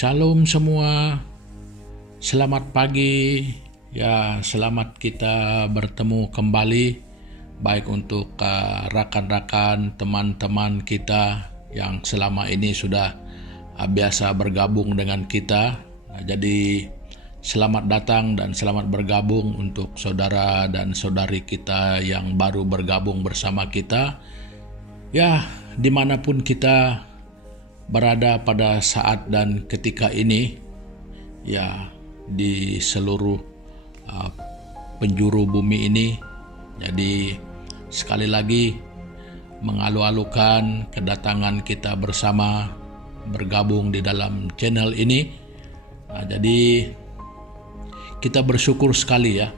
Shalom semua, selamat pagi. Ya, selamat kita bertemu kembali, baik untuk rakan-rakan, teman-teman kita yang selama ini sudah biasa bergabung dengan kita. Jadi selamat datang dan selamat bergabung untuk saudara dan saudari kita yang baru bergabung bersama kita. Ya, dimanapun kita berada pada saat dan ketika ini, ya, di seluruh penjuru bumi ini. Jadi sekali lagi mengalu-alukan kedatangan kita bersama bergabung di dalam channel ini. Jadi kita bersyukur sekali ya.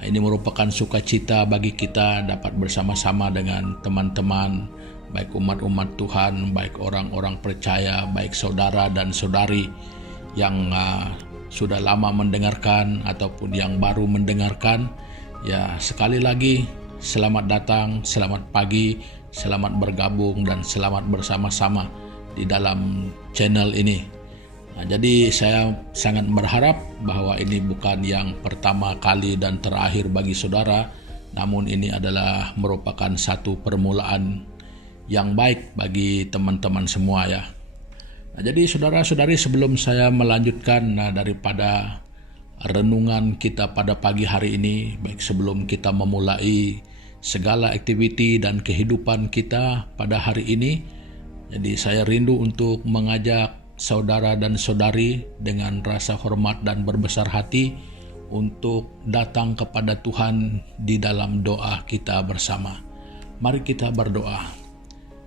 Ini merupakan sukacita bagi kita dapat bersama-sama dengan teman-teman, baik umat-umat Tuhan, baik orang-orang percaya, baik saudara dan saudari yang sudah lama mendengarkan ataupun yang baru mendengarkan. Ya, sekali lagi selamat datang, selamat pagi, selamat bergabung dan selamat bersama-sama di dalam channel ini. Jadi saya sangat berharap bahwa ini bukan yang pertama kali dan terakhir bagi saudara, namun ini adalah merupakan satu permulaan yang baik bagi teman-teman semua ya. Jadi saudara-saudari, sebelum saya melanjutkan daripada renungan kita pada pagi hari ini, baik sebelum kita memulai segala aktiviti dan kehidupan kita pada hari ini, jadi saya rindu untuk mengajak saudara dan saudari dengan rasa hormat dan berbesar hati untuk datang kepada Tuhan di dalam doa kita bersama. Mari kita berdoa.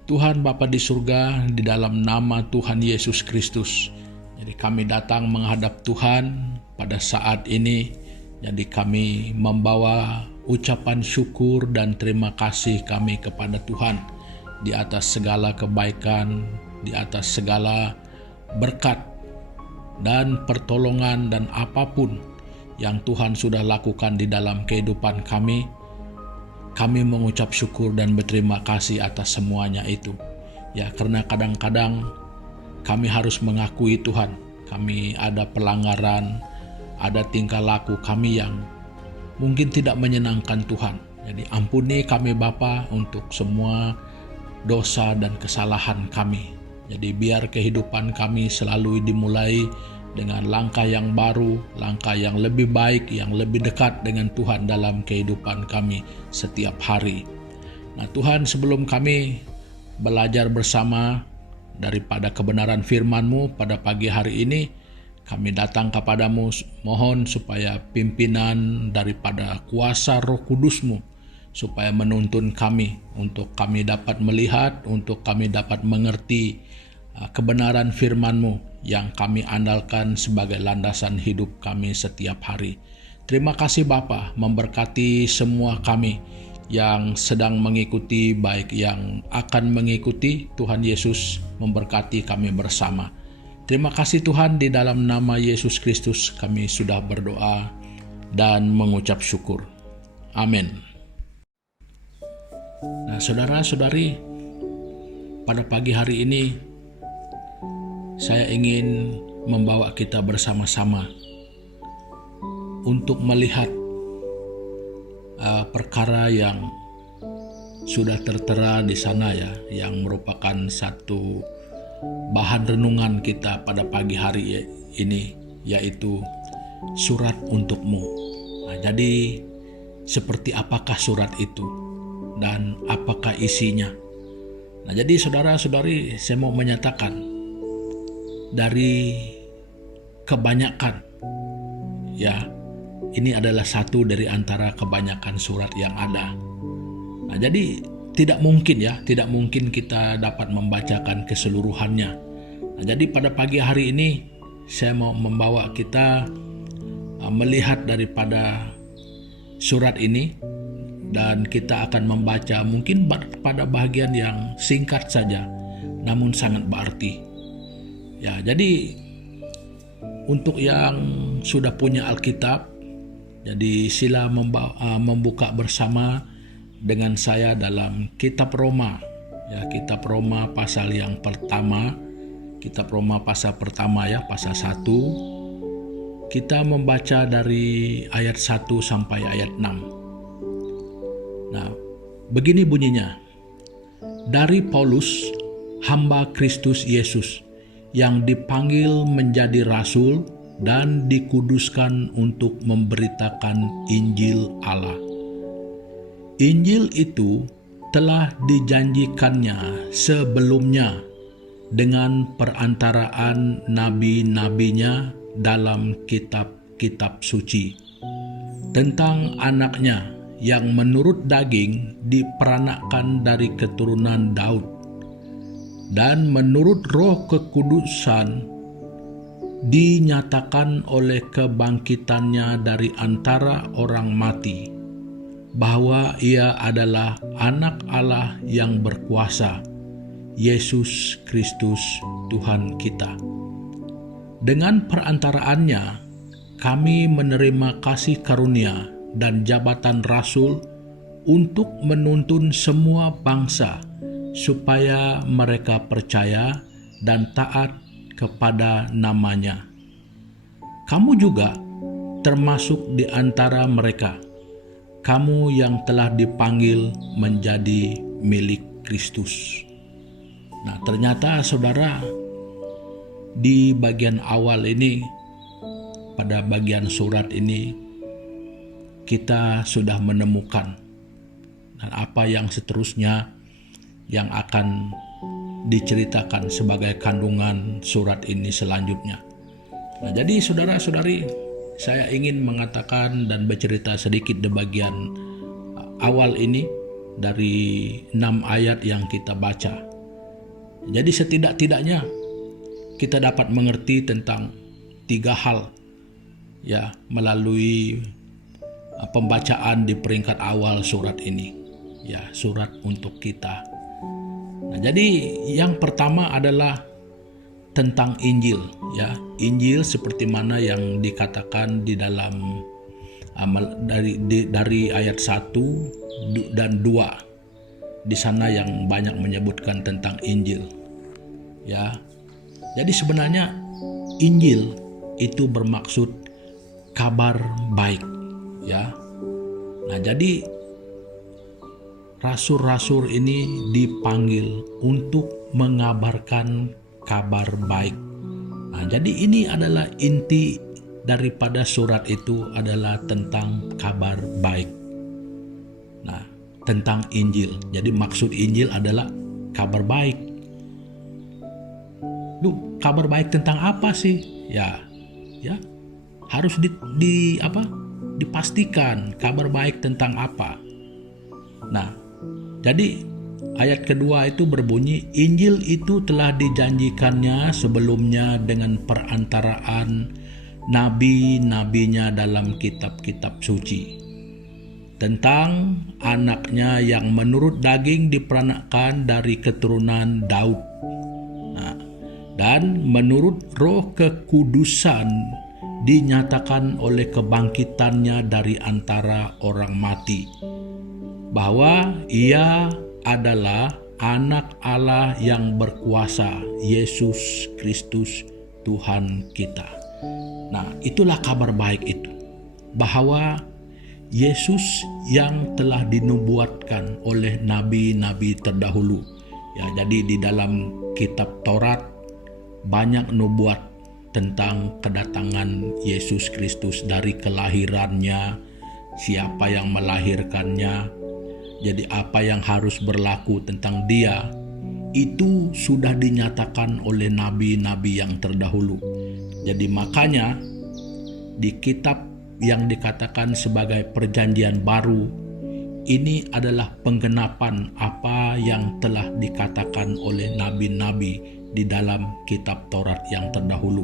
Tuhan Bapa di surga, di dalam nama Tuhan Yesus Kristus, jadi kami datang menghadap Tuhan pada saat ini. Jadi kami membawa ucapan syukur dan terima kasih kami kepada Tuhan di atas segala kebaikan, di atas segala berkat dan pertolongan dan apapun yang Tuhan sudah lakukan di dalam kehidupan kami. Kami mengucap syukur dan berterima kasih atas semuanya itu. Ya, karena kadang-kadang kami harus mengakui Tuhan, kami ada pelanggaran, ada tingkah laku kami yang mungkin tidak menyenangkan Tuhan. Jadi ampuni kami Bapa untuk semua dosa dan kesalahan kami. Jadi biar kehidupan kami selalu dimulai dengan langkah yang baru, langkah yang lebih baik, yang lebih dekat dengan Tuhan dalam kehidupan kami setiap hari. Nah Tuhan, sebelum kami belajar bersama daripada kebenaran firman-Mu pada pagi hari ini, kami datang kepadamu mohon supaya pimpinan daripada kuasa Roh Kudus-Mu, supaya menuntun kami untuk kami dapat melihat, untuk kami dapat mengerti kebenaran firman-Mu yang kami andalkan sebagai landasan hidup kami setiap hari. Terima kasih Bapa, memberkati semua kami yang sedang mengikuti, baik yang akan mengikuti. Tuhan Yesus memberkati kami bersama. Terima kasih Tuhan, di dalam nama Yesus Kristus kami sudah berdoa dan mengucap syukur. Amin. Nah saudara-saudari, pada pagi hari ini saya ingin membawa kita bersama-sama untuk melihat perkara yang sudah tertera di sana ya, yang merupakan satu bahan renungan kita pada pagi hari ini, yaitu surat untukmu. Nah, jadi seperti apakah surat itu dan apakah isinya? Nah, jadi saudara-saudari, saya mau menyatakan dari kebanyakan, ya, ini adalah satu dari antara kebanyakan surat yang ada. Nah, jadi tidak mungkin kita dapat membacakan keseluruhannya. Nah, jadi pada pagi hari ini saya mau membawa kita melihat daripada surat ini, dan kita akan membaca mungkin pada bagian yang singkat saja namun sangat berarti. Ya, jadi untuk yang sudah punya Alkitab, jadi sila membuka bersama dengan saya dalam Kitab Roma. Ya, Kitab Roma pasal yang pertama Kitab Roma pasal pertama ya, pasal 1. Kita membaca dari ayat 1 sampai ayat 6. Nah, begini bunyinya. Dari Paulus, hamba Kristus Yesus, yang dipanggil menjadi rasul dan dikuduskan untuk memberitakan Injil Allah. Injil itu telah dijanjikannya sebelumnya dengan perantaraan nabi-nabinya dalam kitab-kitab suci tentang anaknya yang menurut daging diperanakkan dari keturunan Daud dan menurut roh kekudusan dinyatakan oleh kebangkitannya dari antara orang mati, bahwa ia adalah anak Allah yang berkuasa, Yesus Kristus Tuhan kita. Dengan perantaraannya, kami menerima kasih karunia dan jabatan rasul untuk menuntun semua bangsa supaya mereka percaya dan taat kepada namanya. Kamu juga termasuk di antara mereka, kamu yang telah dipanggil menjadi milik Kristus. Nah, ternyata saudara, di bagian awal ini, pada bagian surat ini, kita sudah menemukan dan apa yang seterusnya yang akan diceritakan sebagai kandungan surat ini selanjutnya. Nah, jadi saudara-saudari, saya ingin mengatakan dan bercerita sedikit di bagian awal ini dari 6 ayat yang kita baca. Jadi setidak-tidaknya kita dapat mengerti tentang 3 hal ya melalui pembacaan di peringkat awal surat ini. Ya, surat untuk kita. Nah, jadi yang pertama adalah tentang Injil ya. Injil seperti mana yang dikatakan di dalam dari ayat 1 dan 2. Di sana yang banyak menyebutkan tentang Injil. Ya. Jadi sebenarnya Injil itu bermaksud kabar baik ya. Nah, jadi rasul-rasul ini dipanggil untuk mengabarkan kabar baik. Nah, jadi ini adalah inti daripada surat itu adalah tentang kabar baik. Nah, tentang Injil. Jadi maksud Injil adalah kabar baik. Kabar baik tentang apa sih? Ya, harus dipastikan kabar baik tentang apa. Nah, jadi ayat kedua itu berbunyi, Injil itu telah dijanjikannya sebelumnya dengan perantaraan nabi-nabinya dalam kitab-kitab suci tentang anaknya yang menurut daging diperanakkan dari keturunan Daud. Nah, dan menurut roh kekudusan dinyatakan oleh kebangkitannya dari antara orang mati, bahwa ia adalah anak Allah yang berkuasa, Yesus Kristus Tuhan kita. Nah, itulah kabar baik itu, bahwa Yesus yang telah dinubuatkan oleh nabi-nabi terdahulu. Ya, jadi di dalam kitab Taurat banyak nubuat tentang kedatangan Yesus Kristus, dari kelahirannya, siapa yang melahirkannya. Jadi apa yang harus berlaku tentang dia itu sudah dinyatakan oleh nabi-nabi yang terdahulu. Jadi makanya di kitab yang dikatakan sebagai perjanjian baru ini adalah penggenapan apa yang telah dikatakan oleh nabi-nabi di dalam kitab Taurat yang terdahulu.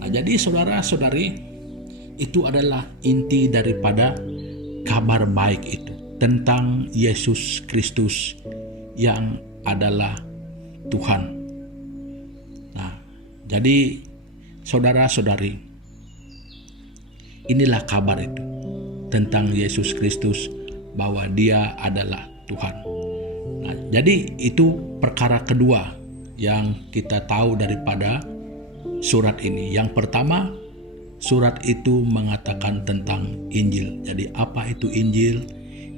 Nah, jadi saudara-saudari, itu adalah inti daripada kabar baik itu tentang Yesus Kristus yang adalah Tuhan. Nah, jadi saudara-saudari, inilah kabar itu tentang Yesus Kristus, bahwa dia adalah Tuhan. Nah, jadi itu perkara kedua yang kita tahu daripada surat ini. Yang pertama, surat itu mengatakan tentang Injil. Jadi apa itu Injil?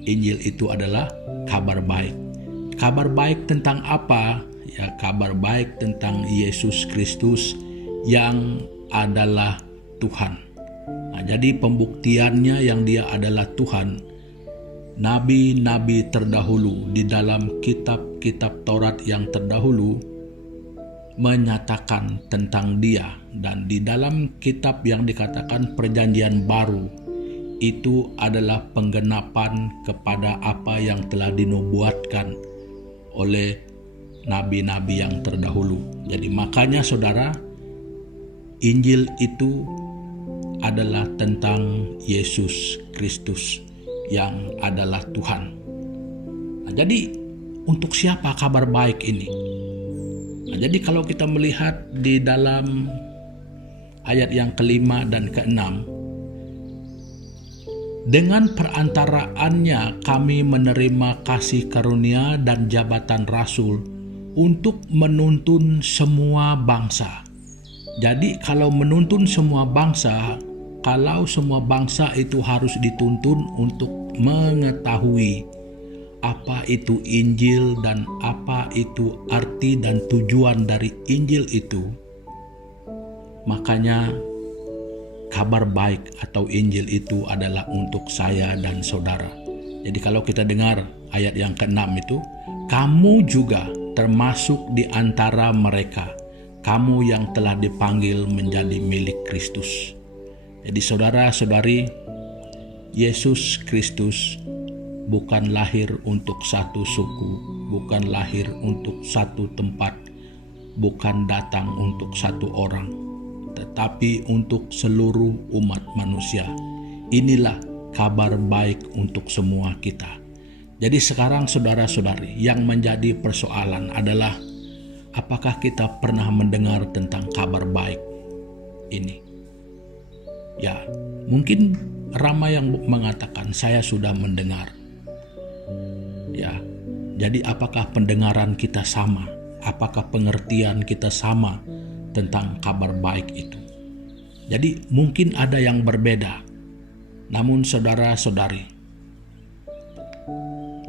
Injil itu adalah kabar baik. Kabar baik tentang apa? Ya, kabar baik tentang Yesus Kristus yang adalah Tuhan. Nah, jadi pembuktiannya yang dia adalah Tuhan. Nabi-nabi terdahulu di dalam kitab-kitab Taurat yang terdahulu menyatakan tentang dia, dan di dalam kitab yang dikatakan Perjanjian Baru itu adalah penggenapan kepada apa yang telah dinubuatkan oleh nabi-nabi yang terdahulu. Jadi makanya saudara, Injil itu adalah tentang Yesus Kristus yang adalah Tuhan. Nah, jadi untuk siapa kabar baik ini? Nah, jadi kalau kita melihat di dalam ayat yang kelima dan keenam, dengan perantaraannya kami menerima kasih karunia dan jabatan rasul untuk menuntun semua bangsa. Jadi kalau menuntun semua bangsa, kalau semua bangsa itu harus dituntun untuk mengetahui apa itu Injil dan apa itu arti dan tujuan dari Injil itu. Makanya kabar baik atau Injil itu adalah untuk saya dan saudara. Jadi kalau kita dengar ayat yang ke-6 itu, kamu juga termasuk di antara mereka, kamu yang telah dipanggil menjadi milik Kristus. Jadi saudara-saudari, Yesus Kristus bukan lahir untuk satu suku, bukan lahir untuk satu tempat, bukan datang untuk satu orang, tetapi untuk seluruh umat manusia. Inilah kabar baik untuk semua kita. Jadi sekarang saudara-saudari, yang menjadi persoalan adalah apakah kita pernah mendengar tentang kabar baik ini? Ya, mungkin ramai yang mengatakan saya sudah mendengar. Ya, jadi apakah pendengaran kita sama? Apakah pengertian kita sama tentang kabar baik itu? Jadi mungkin ada yang berbeda. Namun saudara-saudari,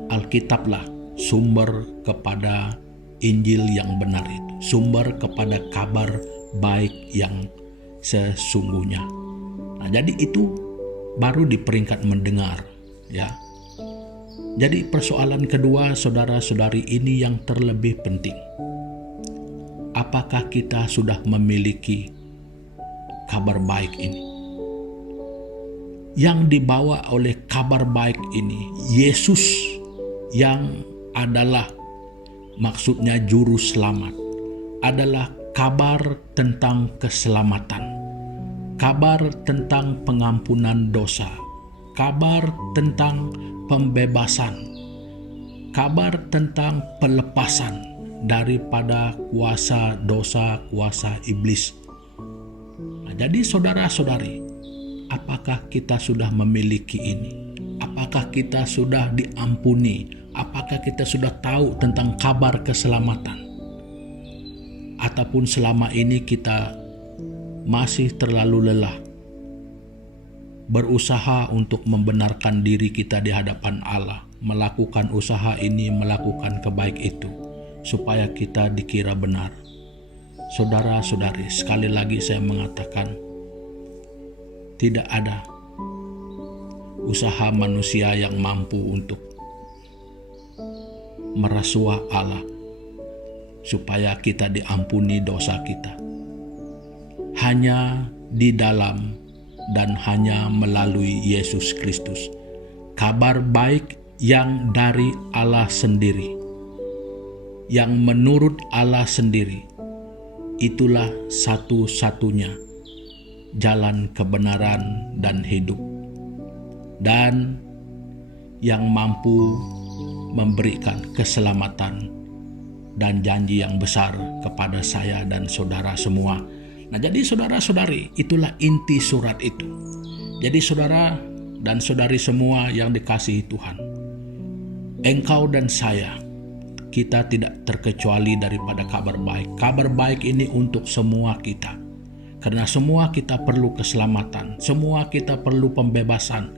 Alkitablah sumber kepada Injil yang benar itu, sumber kepada kabar baik yang sesungguhnya. Nah, jadi itu baru di peringkat mendengar, ya. Jadi persoalan kedua saudara-saudari ini yang terlebih penting. Apakah kita sudah memiliki kabar baik ini? Yang dibawa oleh kabar baik ini, Yesus yang adalah maksudnya juru selamat, adalah kabar tentang keselamatan, kabar tentang pengampunan dosa, kabar tentang pembebasan, kabar tentang pelepasan daripada kuasa dosa, kuasa iblis. Nah, jadi saudara-saudari, apakah kita sudah memiliki ini? Apakah kita sudah diampuni? Apakah kita sudah tahu tentang kabar keselamatan? Ataupun selama ini kita masih terlalu lelah berusaha untuk membenarkan diri kita di hadapan Allah, melakukan usaha ini, melakukan kebaik itu, supaya kita dikira benar. Saudara-saudari, sekali lagi saya mengatakan, tidak ada usaha manusia yang mampu untuk merasuah Allah supaya kita diampuni dosa kita. Hanya di dalam dan hanya melalui Yesus Kristus, kabar baik yang dari Allah sendiri, yang menurut Allah sendiri, itulah satu-satunya jalan kebenaran dan hidup, dan yang mampu memberikan keselamatan dan janji yang besar kepada saya dan saudara semua. Nah, jadi saudara-saudari, itulah inti surat itu. Jadi saudara dan saudari semua yang dikasihi Tuhan, engkau dan saya, kita tidak terkecuali daripada kabar baik. Kabar baik ini untuk semua kita. Karena semua kita perlu keselamatan, semua kita perlu pembebasan,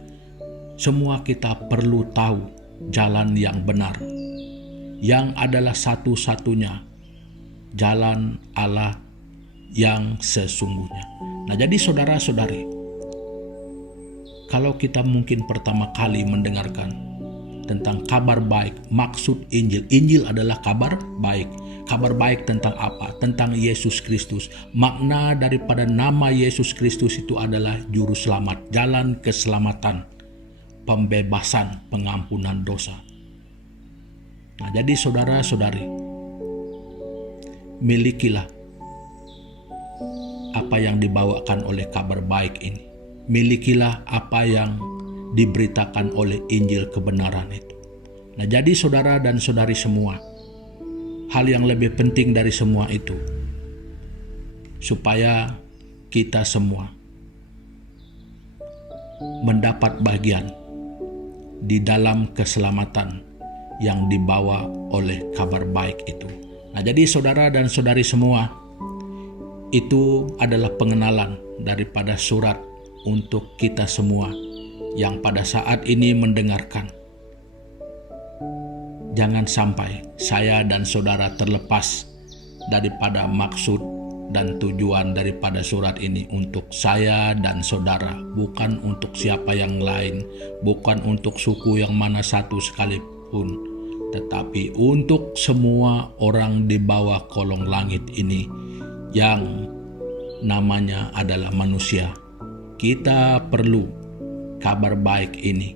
semua kita perlu tahu jalan yang benar, yang adalah satu-satunya jalan Allah yang sesungguhnya. Nah, jadi saudara-saudari, kalau kita mungkin pertama kali mendengarkan tentang kabar baik, maksud Injil. Injil adalah kabar baik. Kabar baik tentang apa? Tentang Yesus Kristus. Makna daripada nama Yesus Kristus itu adalah juru selamat, jalan keselamatan, pembebasan, pengampunan dosa. Nah, jadi saudara-saudari, milikilah apa yang dibawakan oleh kabar baik ini. Milikilah apa yang diberitakan oleh Injil kebenaran itu. Nah, jadi saudara dan saudari semua, hal yang lebih penting dari semua itu, supaya kita semua mendapat bagian di dalam keselamatan yang dibawa oleh kabar baik itu. Nah, jadi saudara dan saudari semua, itu adalah pengenalan daripada surat untuk kita semua yang pada saat ini mendengarkan. Jangan sampai saya dan saudara terlepas daripada maksud dan tujuan daripada surat ini untuk saya dan saudara, bukan untuk siapa yang lain, bukan untuk suku yang mana satu sekalipun, tetapi untuk semua orang di bawah kolong langit ini yang namanya adalah manusia. Kita perlu kabar baik ini,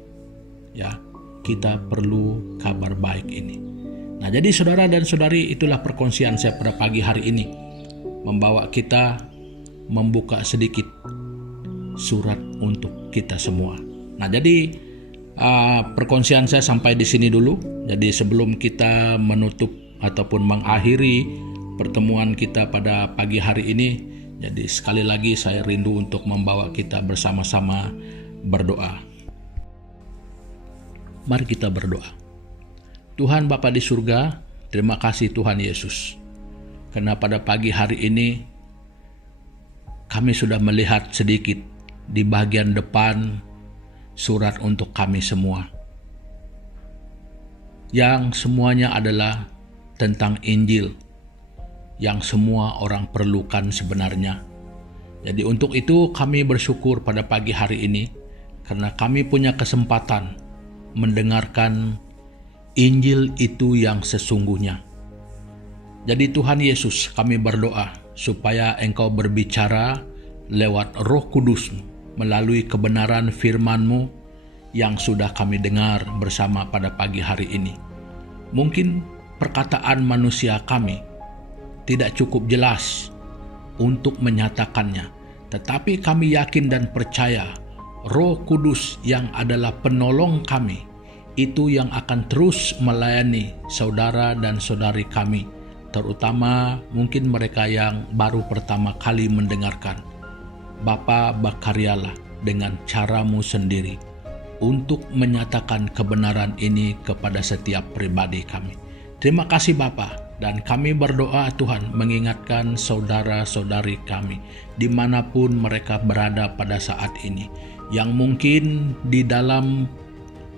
ya. Kita perlu kabar baik ini. Nah, jadi saudara dan saudari, itulah perkongsian saya pada pagi hari ini, membawa kita membuka sedikit surat untuk kita semua. Nah, jadi perkongsian saya sampai di sini dulu. Jadi sebelum kita menutup ataupun mengakhiri pertemuan kita pada pagi hari ini, jadi sekali lagi saya rindu untuk membawa kita bersama-sama berdoa. Mari kita berdoa. Tuhan Bapa di surga, terima kasih Tuhan Yesus, karena pada pagi hari ini kami sudah melihat sedikit di bagian depan surat untuk kami semua, yang semuanya adalah tentang Injil yang semua orang perlukan sebenarnya. Jadi untuk itu kami bersyukur pada pagi hari ini, karena kami punya kesempatan mendengarkan Injil itu yang sesungguhnya. Jadi Tuhan Yesus, kami berdoa supaya Engkau berbicara lewat Roh Kudus melalui kebenaran firman-Mu yang sudah kami dengar bersama pada pagi hari ini. Mungkin perkataan manusia kami tidak cukup jelas untuk menyatakannya, tetapi kami yakin dan percaya Roh Kudus yang adalah penolong kami, itu yang akan terus melayani saudara dan saudari kami, terutama mungkin mereka yang baru pertama kali mendengarkan. Bapa, berkaryalah dengan cara-Mu sendiri untuk menyatakan kebenaran ini kepada setiap pribadi kami. Terima kasih Bapa, dan kami berdoa Tuhan mengingatkan saudara-saudari kami dimanapun mereka berada pada saat ini, yang mungkin di dalam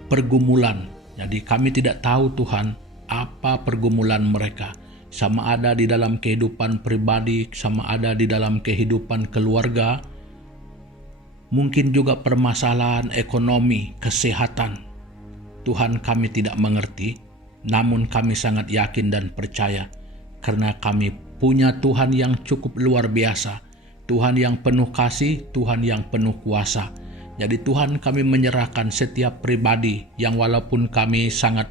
pergumulan. Jadi kami tidak tahu Tuhan apa pergumulan mereka, sama ada di dalam kehidupan pribadi, sama ada di dalam kehidupan keluarga, mungkin juga permasalahan ekonomi, kesehatan. Tuhan, kami tidak mengerti, namun kami sangat yakin dan percaya karena kami punya Tuhan yang cukup luar biasa, Tuhan yang penuh kasih, Tuhan yang penuh kuasa. Jadi Tuhan, kami menyerahkan setiap pribadi yang walaupun kami sangat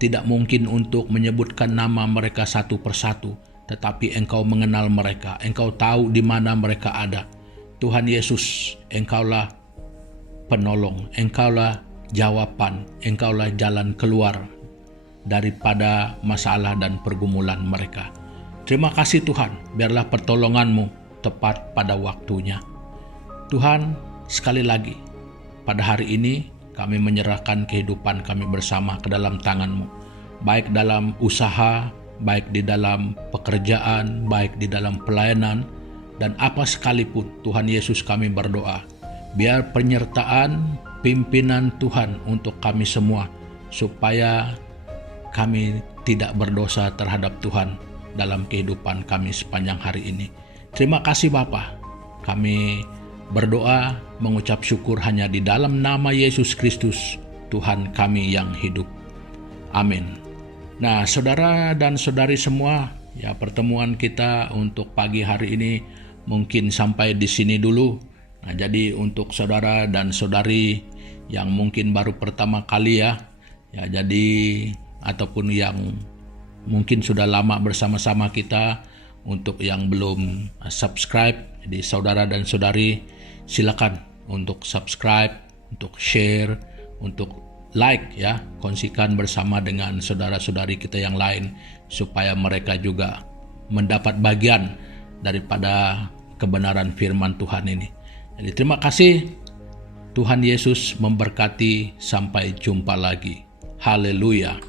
tidak mungkin untuk menyebutkan nama mereka satu persatu, tetapi Engkau mengenal mereka, Engkau tahu di mana mereka ada. Tuhan Yesus, Engkaulah penolong, Engkaulah jawaban, Engkaulah jalan keluar daripada masalah dan pergumulan mereka. Terima kasih Tuhan, biarlah pertolongan-Mu tepat pada waktunya. Tuhan, sekali lagi, pada hari ini kami menyerahkan kehidupan kami bersama ke dalam tangan-Mu. baik dalam usaha, baik di dalam pekerjaan, baik di dalam pelayanan, dan apa sekalipun. Tuhan Yesus, kami berdoa, biar penyertaan pimpinan Tuhan untuk kami semua, supaya kami tidak berdosa terhadap Tuhan dalam kehidupan kami sepanjang hari ini. Terima kasih Bapa. Kami berdoa mengucap syukur hanya di dalam nama Yesus Kristus, Tuhan kami yang hidup. Amin. Nah, saudara dan saudari semua, ya, pertemuan kita untuk pagi hari ini mungkin sampai di sini dulu. Nah, jadi untuk saudara dan saudari yang mungkin baru pertama kali ya jadi ataupun yang mungkin sudah lama bersama-sama kita, untuk yang belum subscribe, jadi saudara dan saudari silakan untuk subscribe, untuk share, untuk like ya, kongsikan bersama dengan saudara-saudari kita yang lain supaya mereka juga mendapat bagian daripada kebenaran firman Tuhan ini. Jadi terima kasih. Tuhan Yesus memberkati. Sampai jumpa lagi. Haleluya.